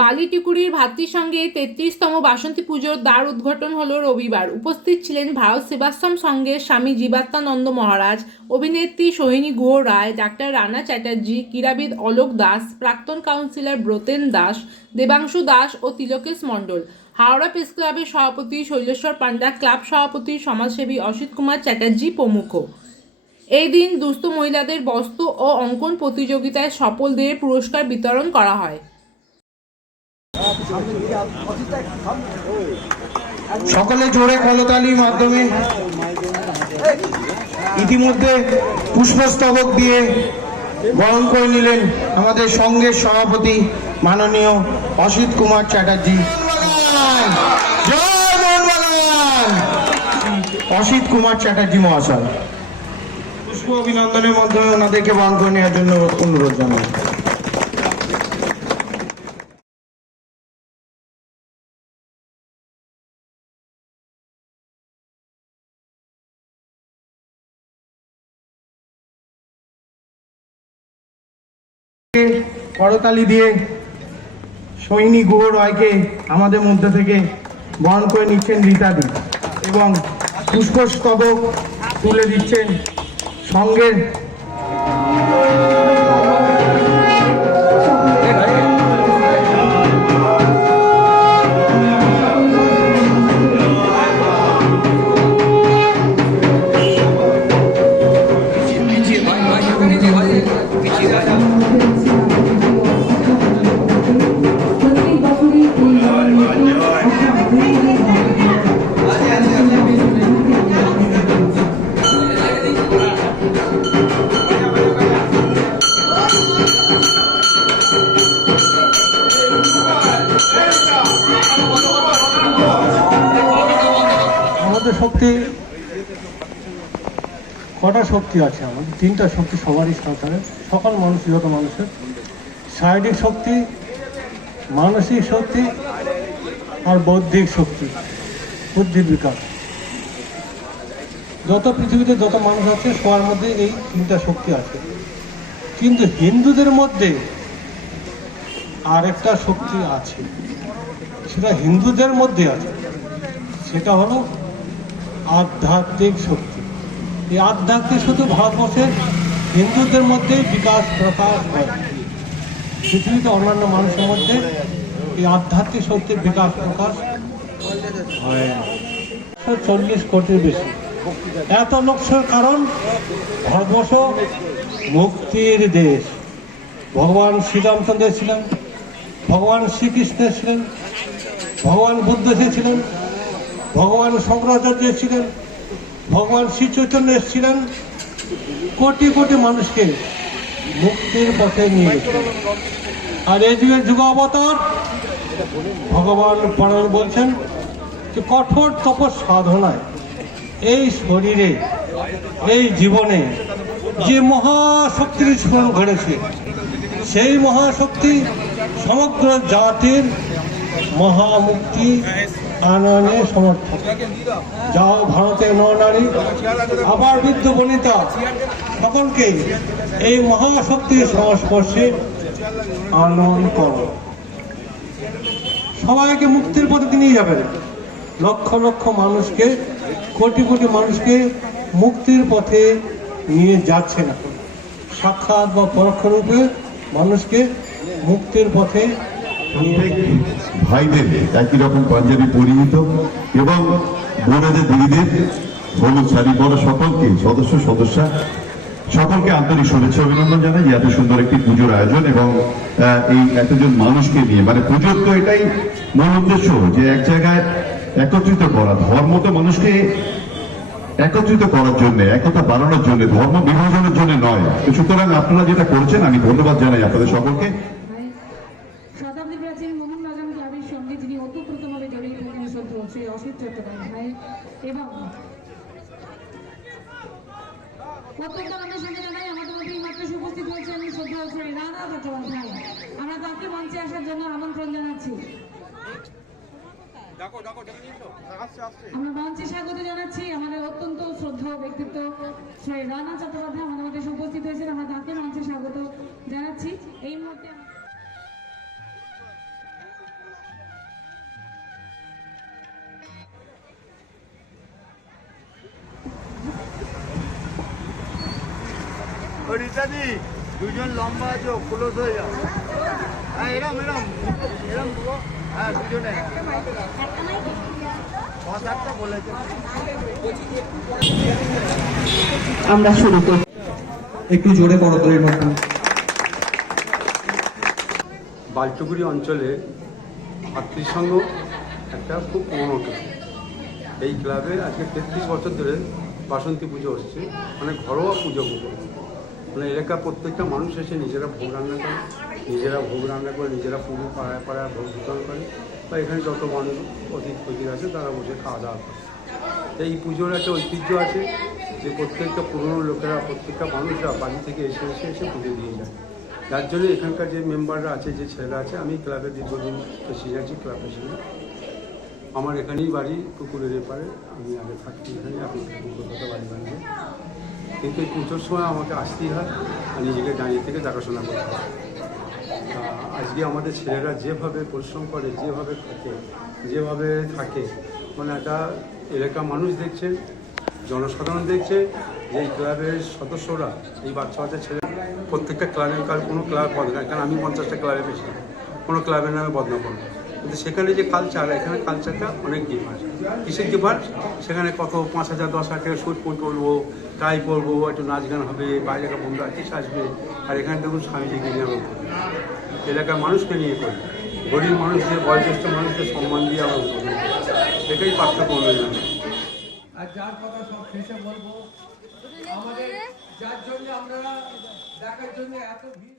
বালিটিকুড়ির ভাতৃসঙ্গে 33তম বাসন্তী পুজোর দ্বার উদ্ঘাটন হলো রবিবার। উপস্থিত ছিলেন ভারত সেবাশ্রম সংঘের স্বামী জীবাত্মানন্দ মহারাজ, অভিনেত্রী সোহিনী গুহ রায়, ডাক্তার রানা চ্যাটার্জি, ক্রীড়াবিদ অলোক দাস, প্রাক্তন কাউন্সিলর ব্রতেন দাস, দেবাংশু দাস ও তিলকেশ মণ্ডল, হাওড়া প্রেস ক্লাবের সভাপতি শৈলেশ্বর পান্ডা, ক্লাব সভাপতি সমাজসেবী অসিত কুমার চ্যাটার্জি প্রমুখ। এই দিন দুস্থ মহিলাদের বস্ত্র ও অঙ্কন প্রতিযোগিতায় সফলদের পুরস্কার বিতরণ করা হয়। সকলে জোরে করতালির মাধ্যমে ইতিমধ্যে পুষ্পস্তবক দিয়ে বরণ করে নিলেন আমাদের সংঘের সভাপতি মাননীয় অসিত কুমার চ্যাটার্জি। অসিত কুমার চ্যাটার্জি মহাশয় পুষ্প অভিনন্দনের মাধ্যমে ওনাদেরকে বরণ করে নেওয়ার জন্য অনুরোধ জানাই। করতালি দিয়ে সোহিনী গুহ রায়কে আমাদের মধ্যে থেকে বরণ করে নিচ্ছেন রীতাদি এবং পুষ্পস্তবক তুলে দিচ্ছেন সঙ্গের শক্তি কটা শক্তি আছে আমাদের? তিনটা শক্তি সবারই সরকারের, সকল মানুষ, যত মানুষের শারীরিক শক্তি, মানসিক শক্তি আর বৌদ্ধিক শক্তি, বুদ্ধির বিকাশ। যত পৃথিবীতে যত মানুষ আছে সবার মধ্যে এই তিনটা শক্তি আছে, কিন্তু হিন্দুদের মধ্যে আরেকটা শক্তি আছে, সেটা হিন্দুদের মধ্যে আছে, সেটা হলো আধ্যাত্মিক শক্তি। এই আধ্যাত্মিক শক্তি ভারতবর্ষের হিন্দুদের মধ্যে বিকাশ প্রকাশ হয়। পৃথিবীতে অন্যান্য মানুষের মধ্যে এই আধ্যাত্মিক শক্তির বিকাশ প্রকাশ হয় 40 কোটির বেশি। এত লোকের কারণ ভারতবর্ষ মুক্তির দেশ। ভগবান শ্রীরামচন্দ্র ছিলেন, ভগবান শ্রীকৃষ্ণ ছিলেন, ভগবান বুদ্ধ ছিলেন, ভগবান শঙ্করাচার্য ছিলেন, ভগবান শ্রী চৈতন্য এসেছিলেন, কোটি কোটি মানুষকে মুক্তির পথে নিয়ে গেছেন। আর এই যুগের যুগ অবতার ভগবান পরাণ বলছেন যে কঠোর তপস্যা সাধনায় এই শরীরে, এই জীবনে যে মহাশক্তির স্মরণ ঘটেছে, সেই মহাশক্তি সমগ্র জাতির মহামুক্তি আনয়নে সমর্থক। যাও ভারতের নরনারী, আবার বৃদ্ধ বনিতা, সকলকে এই মহাশক্তির সংস্পর্শে আনয়ন করো। সবাইকে মুক্তির পথে নিয়ে যাবেন। লক্ষ লক্ষ মানুষকে, কোটি কোটি মানুষকে মুক্তির পথে নিয়ে যাচ্ছেন এখন। সাক্ষাৎ বা পরোক্ষ রূপে মানুষকে মুক্তির পথে ভাইদের একই রকম পাঞ্জাবি পরিহিত এবং বোনেদের দিদিদের হলুদ শাড়ি পরা সকলকে, সদস্যা সকলকে আন্তরিক শুভেচ্ছা অভিনন্দন জানাই। এত সুন্দর একটি পুজোর আয়োজন এবং এই এতজন মানুষকে নিয়ে, মানে পুজোর তো এটাই মূল উদ্দেশ্য যে এক জায়গায় একত্রিত করা, ধর্ম তো মানুষকে একত্রিত করার জন্য, একতা বাড়ানোর জন্য, ধর্ম বিভাজনের জন্য নয়। সুতরাং আপনারা যেটা করছেন আমি ধন্যবাদ জানাই আপনাদের সকলকে। শতাব্দী প্রাচীন মোহনবাগান ক্লাবের সঙ্গে যিনি ওতপ্রোতভাবে জড়িয়ে থাকেন শ্রদ্ধেয় অসিত চট্টোপাধ্যায় এবং অত্যন্ত আমাদের সঙ্গে জানাই আমাদের মধ্যে মাত্র উপস্থিত হয়েছেন শ্রদ্ধেয় রানা চট্টোপাধ্যায়। আমরা তাকে মঞ্চে আসার জন্য আমন্ত্রণ জানাচ্ছি। আমরা মঞ্চে স্বাগত জানাচ্ছি আমাদের অত্যন্ত শ্রদ্ধেয় ব্যক্তিত্ব শ্রী রানা চট্টোপাধ্যায় আমাদের মধ্যে উপস্থিত হয়েছেন। আমরা তাকে মঞ্চে স্বাগত জানাচ্ছি। এই মুহূর্তে রীতাদি দুজন লম্বা আছে ক্লোজ হয়ে যাও। হ্যাঁ এরম এরম এরম পুরো, হ্যাঁ দুজনে কথাটা বলেছে। আমরা শুরু করি। একটু জোরে করতালির মাধ্যমে। বালচুগুড়ি অঞ্চলে ভাতৃসংঘ একটা খুব পুরনো ক্লাব। এই ক্লাবে আজকে 33 বছর ধরে বাসন্তী পুজো হচ্ছে, মানে ঘরোয়া পুজো মানে এলাকার প্রত্যেকটা মানুষ এসে নিজেরা ভোগ রান্না করে নিজেরা পুরো পাড়ায় পাড়ায় ভোগ বিতরণ করে, বা এখানে যত মানুষ অতিথি আছে তারা বসে খাওয়া দাওয়া করে। এই পুজোর একটা ঐতিহ্য আছে যে প্রত্যেকটা পুরনো লোকেরা, প্রত্যেকটা মানুষরা বাড়ি থেকে এসে পুজো দিয়ে যায়। যার জন্য এখানকার যে মেম্বাররা আছে, যে ছেলেরা আছে, আমি ক্লাবের দীর্ঘদিন প্রেসিডেন্ট আছি, ক্লাব প্রেসিডেন্ট। আমার এখানেই বাড়ি, পুকুরের এপারে। আমি আগে থাকছি এখানে, আপনি কলকাতা বাড়ি বানিয়ে। কিন্তু এই পুজোর সময় আমাকে আসতেই হয় আর নিজেকে দাঁড়িয়ে থেকে দেখাশোনা করতে হয়। আজকে আমাদের ছেলেরা যেভাবে পরিশ্রম করে, যেভাবে থাকে, মানে একটা এলাকার মানুষ দেখছে, জনসাধারণ দেখছে যে এই ক্লাবের সদস্যরা, এই বাচ্চা ছেলে, প্রত্যেকটা ক্লাবের কোনো ক্লাব বদনায়, কারণ আমি 50টা ক্লাবে বেশি, কোনো ক্লাবের নামে বদনাম করবো। কিন্তু সেখানে যে কালচার, এখানে কালচারটা অনেক ডিফারেন্ট। কিসের ডিফারেন্ট? সেখানে কত 5,000 10,000 স্যুট কোট করবো, টাই পরবো, একটু নাচ গান হবে, বাইরে একটা বন্ধু আর্টিস্ট আসবে। আর এখানে দেখুন স্বামীজিকে নিয়ে আমরা করি, এলাকার মানুষকে নিয়ে করি, গরিব মানুষদের, বয়োজ্যেষ্ঠ মানুষদের সম্মান দিয়ে আমরা করি। এটাই পার্থক্য অনুযায়ী। আর যার কথা সব শেষে বলবো, আমাদের যার জন্য আমরা দেখার জন্য এত ভিড়।